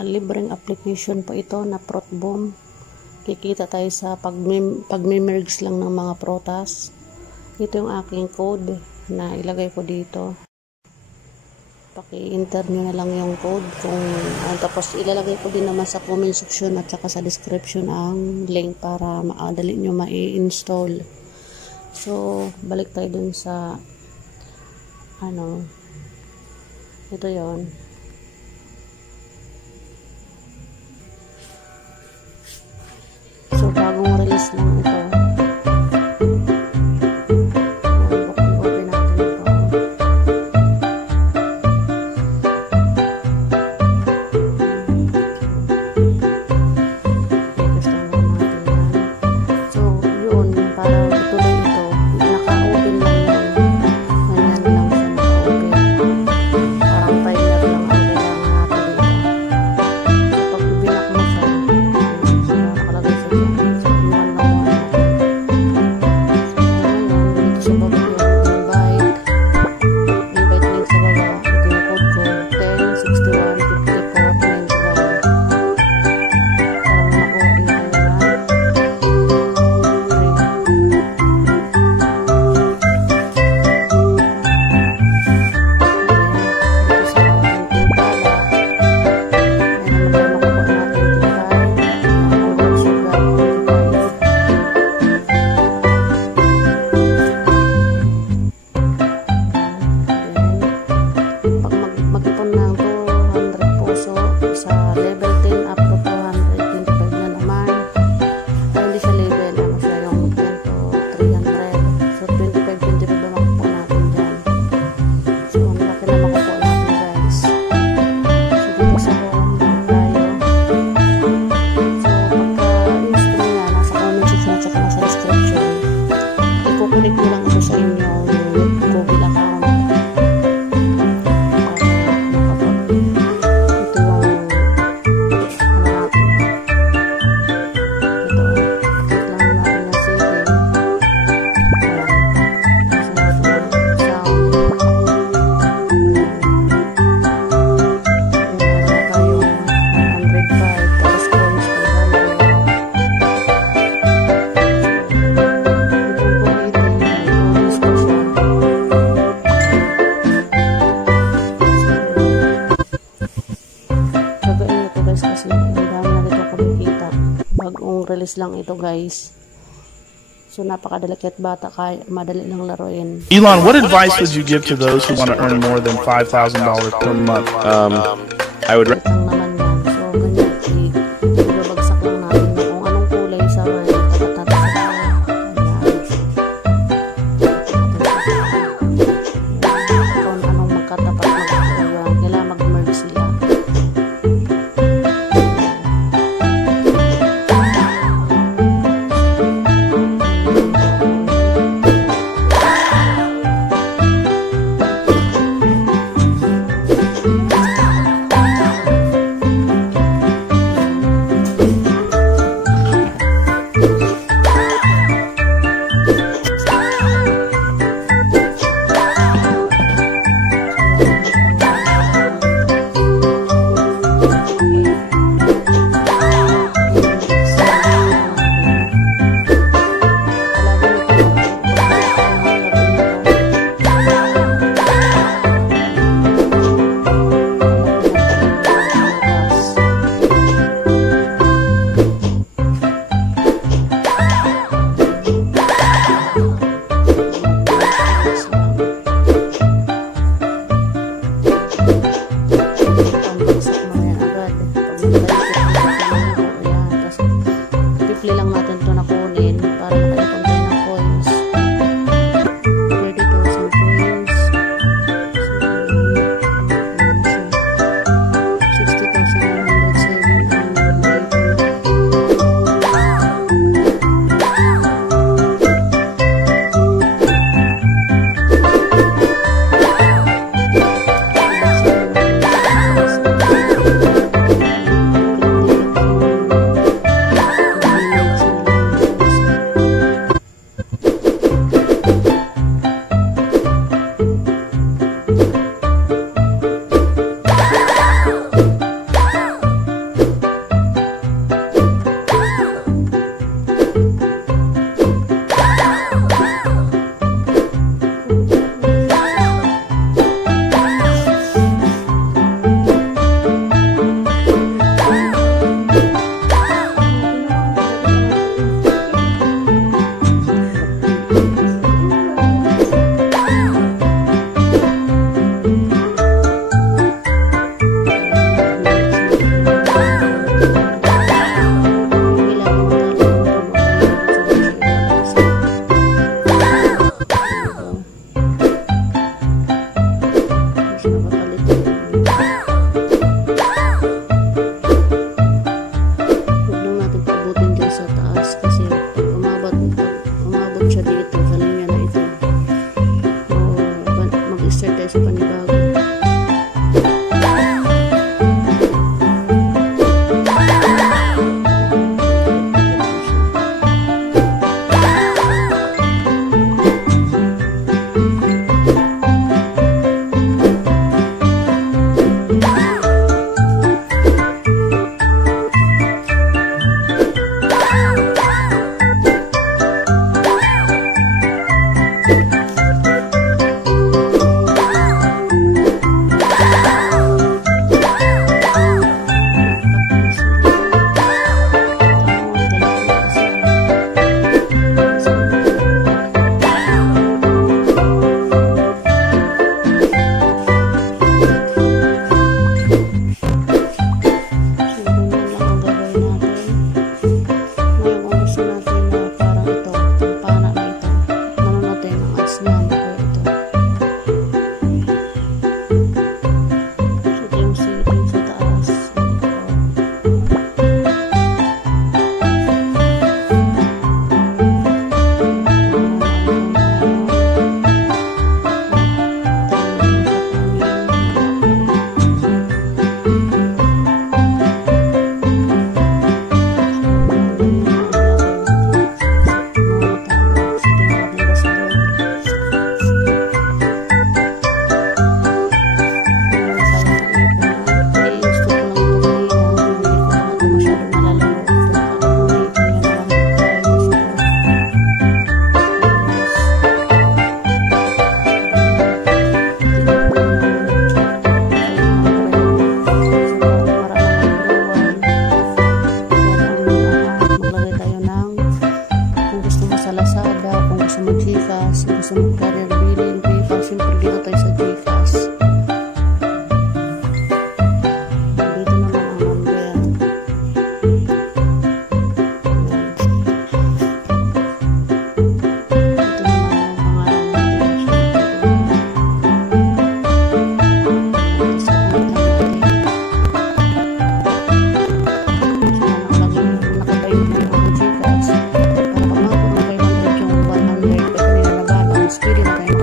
libreng application po ito na Fruitbomb. Kikita tayo sa pagme-merge lang ng mga prutas. Ito yung aking code na ilagay ko dito. Paki-enter nyo na lang yung code tapos ilalagay ko din naman sa comment section at saka sa description ang link para madali nyo ma-install. So balik tayo dun sa ito yon. So bagong release lang ito. Release lang ito guys. So napakadali kahit bata madali lang laruin. Elon, what advice would you give to those who want to earn more than $5,000 per month? I would pwede na kayo